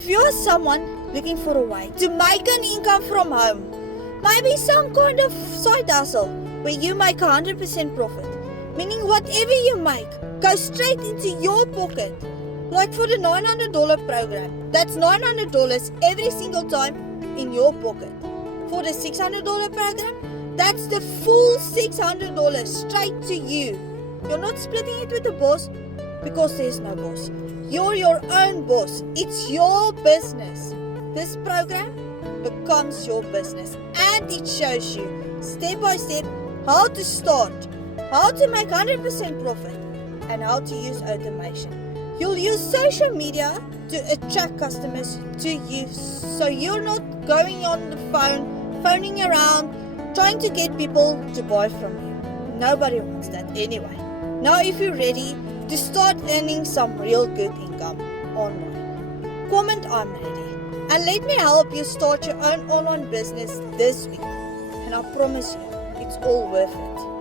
If you're someone looking for a way to make an income from home, maybe some kind of side hustle where you make 100% profit, meaning whatever you make goes straight into your pocket. Like for the $900 program, that's $900 every single time in your pocket. For the $600 program, that's the full $600 straight to you. You're not splitting it with the boss because there's no boss. You're your own boss. It's your business. This program becomes your business, and it shows you step by step how to start, how to make 100% profit, and how to use automation. You'll use social media to attract customers to you, so you're not going on the phone, phoning around, trying to get people to buy from you. Nobody wants that anyway. Now if you're ready to start earning some real good income online, comment I'm ready, and let me help you start your own online business this week. And I promise you, it's all worth it.